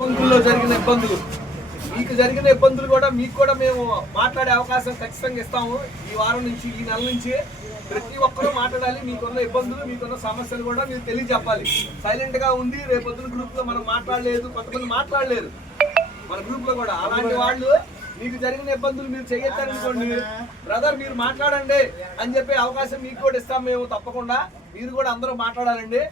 బంకుల్లో జరిగిన ఇబ్బందులు. మీకు జరిగిన ఇబ్బందులు కూడా మీకు కూడా మేము మాట్లాడే అవకాశం ఖచ్చితంగా ఇస్తాము. ఈ వారం నుంచి ఈ నెల నుంచి ప్రతి ఒక్కరూ మాట్లాడాలి. మీకున్న ఇబ్బందులు మీకున్న సమస్యలు కూడా మీరు తెలియజెప్పాలి. సైలెంట్గా ఉండి రేపొద్దున గ్రూప్లో మనం మాట్లాడలేదు కొంతమంది మాట్లాడలేరు. మన గ్రూప్లో కూడా. అలాంటి వాళ్ళు మీకు జరిగిన ఇబ్బందులు మీరు చేయొచ్చారనుకోండి బ్రదర్ మీరు మాట్లాడండి అని చెప్పే అవకాశం మీకు కూడా ఇస్తాం మేము తప్పకుండా. మీరు కూడా అందరూ మాట్లాడాలండి.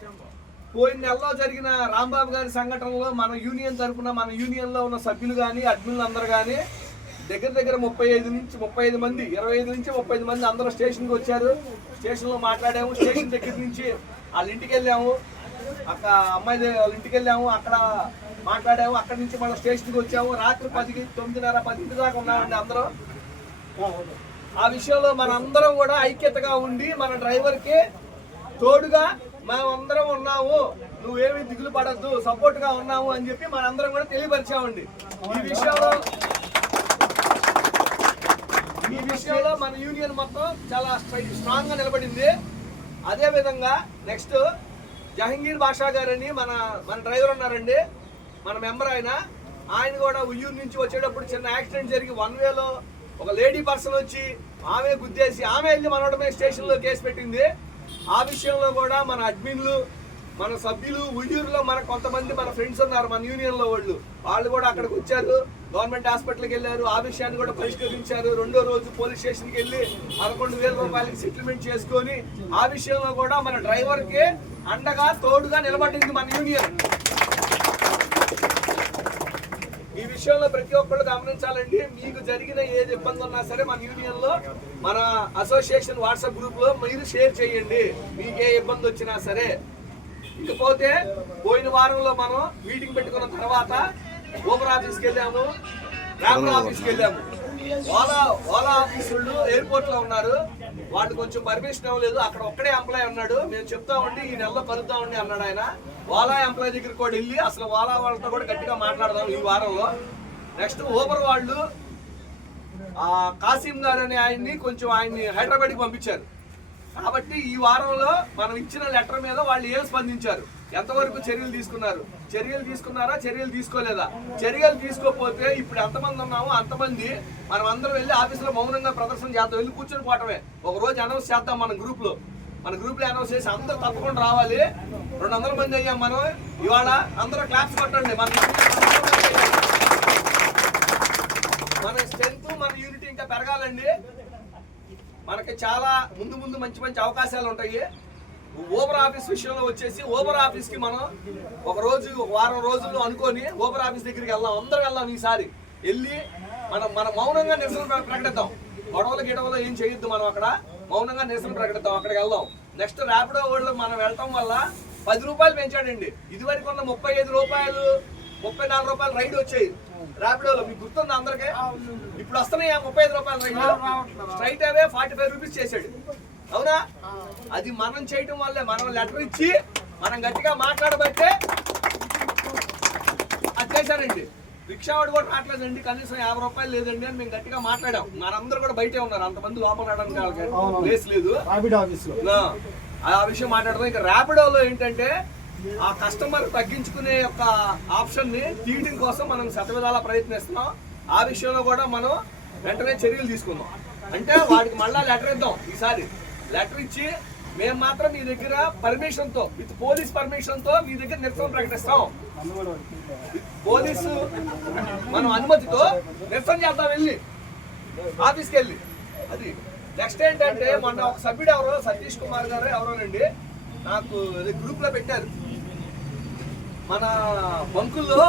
పోయిన నెలలో జరిగిన రాంబాబు గారి సంఘటనలో మన యూనియన్ తరఫున మన యూనియన్లో ఉన్న సభ్యులు కానీ అడ్మిన్లు అందరు కానీ దగ్గర దగ్గర ముప్పై ఐదు నుంచి ముప్పై ఐదు మంది ఇరవై ఐదు నుంచి ముప్పై ఐదు మంది అందరూ స్టేషన్కి వచ్చారు. స్టేషన్లో మాట్లాడాము. స్టేషన్ దగ్గర నుంచి వాళ్ళ ఇంటికి వెళ్ళాము. అక్కడ అమ్మాయి వాళ్ళ ఇంటికి వెళ్ళాము. అక్కడ మాట్లాడాము. అక్కడ నుంచి మనం స్టేషన్కి వచ్చాము. రాత్రి పదికి తొమ్మిదిన్నర పదింటి దాకా ఉన్నామండి అందరూ. ఆ విషయంలో మనందరం కూడా ఐక్యతగా ఉండి మన డ్రైవర్కి తోడుగా మేమందరం ఉన్నాము. నువ్వేమి దిగులు పడద్దు సపోర్ట్గా ఉన్నాము అని చెప్పి మనందరం కూడా తెలియపరిచామండి. ఈ విషయంలో ఈ విషయంలో మన యూనియన్ మొత్తం చాలా స్ట్రాంగ్గా నిలబడింది. అదే విధంగా నెక్స్ట్ జహంగీర్ బాషా గారని మన మన డ్రైవర్ ఉన్నారండి. మన మెంబర్ ఆయన. ఆయన కూడా ఉయ్యూరు నుంచి వచ్చేటప్పుడు చిన్న యాక్సిడెంట్ జరిగి వన్ వేలో ఒక లేడీ పర్సన్ వచ్చి ఆమె గుద్దేసి ఆమె వెళ్ళి మనోడమే స్టేషన్లో కేసు పెట్టింది. ఆ విషయంలో కూడా మన అడ్మిన్లు మన సభ్యులు ఉయ్యూరులో మన కొంతమంది మన ఫ్రెండ్స్ ఉన్నారు మన యూనియన్లో వాళ్ళు. వాళ్ళు కూడా అక్కడికి వచ్చారు గవర్నమెంట్ హాస్పిటల్కి వెళ్ళారు ఆ విషయాన్ని కూడా పరిష్కరించారు. రెండో రోజు పోలీస్ స్టేషన్కి వెళ్ళి పదకొండు వేల రూపాయలకి సెటిల్మెంట్ చేసుకొని ఆ విషయంలో కూడా మన డ్రైవర్కి అండగా తోడుగా నిలబడింది మన యూనియన్ ఈ విషయంలో ప్రతి ఒక్కళ్ళు గమనించాలండి. మీకు జరిగిన ఏది ఇబ్బంది ఉన్నా సరే మన యూనియన్లో మన అసోసియేషన్ వాట్సాప్ గ్రూప్లో మీరు షేర్ చేయండి. మీకు ఏ ఇబ్బంది వచ్చినా సరే. ఇకపోతే పోయిన వారంలో మనం మీటింగ్ పెట్టుకున్న తర్వాత ఓపెన్ ఆఫీస్కి వెళ్ళాము ర్యాపిడ్ ఆఫీస్కి వెళ్ళాము. ఓలా ఓలా ఆఫీసులు ఎయిర్పోర్ట్లో ఉన్నారు. వాళ్ళు కొంచెం పర్మిషన్ ఇవ్వలేదు. అక్కడ ఒక్కడే ఎంప్లాయ్ ఉన్నాడు. మేము చెప్తామండి ఈ నెలలో కలుద్దామండి అన్నాడు ఆయన. ఓలా ఎంప్లాయ్ దగ్గరికి కూడా వెళ్ళి అసలు ఓలా వాళ్ళతో కూడా గట్టిగా మాట్లాడదాం ఈ వారంలో. నెక్స్ట్ ఊబర్ వాళ్ళు ఆ కాసిం గారు అనే ఆయన్ని కొంచెం ఆయన్ని హైదరాబాద్కి పంపించారు. కాబట్టి ఈ వారంలో మనం ఇచ్చిన లెటర్ మీద వాళ్ళు ఏం స్పందించారు? ఎంతవరకు చర్యలు తీసుకున్నారు? చర్యలు తీసుకున్నారా? చర్యలు తీసుకోలేదా? చర్యలు తీసుకోకపోతే ఇప్పుడు ఎంతమంది ఉన్నామో అంతమంది మనం అందరం వెళ్ళి ఆఫీసులో మౌనంగా ప్రదర్శన చేద్దాం వెళ్ళి కూర్చొని పోవటమే. ఒక రోజు అనౌన్స్ చేద్దాం మన గ్రూప్లో. మన గ్రూప్లో అనౌన్స్ చేసి అందరూ తప్పకుండా రావాలి. రెండు వందల మంది అయ్యాం మనం. ఇవాళ అందరూ క్లాప్స్ కొట్టండి. మన మన స్ట్రెంత్ మన యూనిటీ ఇంకా పెరగాలండి. మనకి చాలా ముందు ముందు మంచి మంచి అవకాశాలు ఉంటాయి. ఓబర్ ఆఫీస్ విషయంలో వచ్చేసి ఓబర్ ఆఫీస్కి మనం ఒక రోజు ఒక వారం రోజుల్లో అనుకొని ఓబర్ ఆఫీస్ దగ్గరికి వెళ్దాం. అందరు వెళ్దాం ఈసారి. వెళ్ళి మనం మన మౌనంగా నిరసన ప్రకటిద్దాం. గొడవలు గిడవలు ఏం చేయొద్దు మనం అక్కడ. మౌనంగా నిరసన ప్రకటిద్దాం అక్కడికి వెళ్దాం. నెక్స్ట్ ర్యాపిడో వాళ్ళు మనం వెళ్ళటం వల్ల పది రూపాయలు పెంచాడండి. ఇదివరకు ఉన్న ముప్పై ఐదు రూపాయలు ముప్పై నాలుగు రూపాయలు రైడ్ వచ్చాయి. ర్యాపిడోలో మీకు గుర్తుంది అందరికీ? ఇప్పుడు వస్తున్నాయి ముప్పై ఐదు రూపాయల ride straight away forty five rupees చేశాడు. అవునా? అది మనం చేయటం వల్లే మనం లెటర్ ఇచ్చి మనం గట్టిగా మాట్లాడబట్టే అది చేశారండి. రిక్షా వాడు కూడా మాట్లాడండి కనీసం యాభై రూపాయలు లేదండి అని మేము గట్టిగా మాట్లాడాం. మనందరూ కూడా బయటే ఉన్నారు అంతమంది లోపల రావడానికి ప్లేస్ లేదు. ఆ విషయం మాట్లాడదాం. ఇక ర్యాపిడోలో ఏంటంటే ఆ కస్టమర్ తగ్గించుకునే యొక్క ఆప్షన్ని తీయడం కోసం మనం శతవిధాలా ప్రయత్నిస్తున్నాం. ఆ విషయంలో కూడా మనం వెంటనే చర్యలు తీసుకుందాం. అంటే వాడికి మళ్ళా లెటర్ ఇద్దాం ఈసారి. లెటర్ ఇచ్చి మేము మాత్రం మీ దగ్గర పర్మిషన్తో విత్ పోలీస్ పర్మిషన్తో మీ దగ్గర నిరసన ప్రకటిస్తాం. పోలీసు మనం అనుమతితో నిరసన చేద్దాం వెళ్ళి. ఆఫీస్కి వెళ్ళి. అది నెక్స్ట్ ఏంటంటే మొన్న ఒక సభ్యుడు ఎవరో సతీష్ కుమార్ గారు ఎవరోనండి నాకు గ్రూప్లో పెట్టారు. మన బంకుల్లో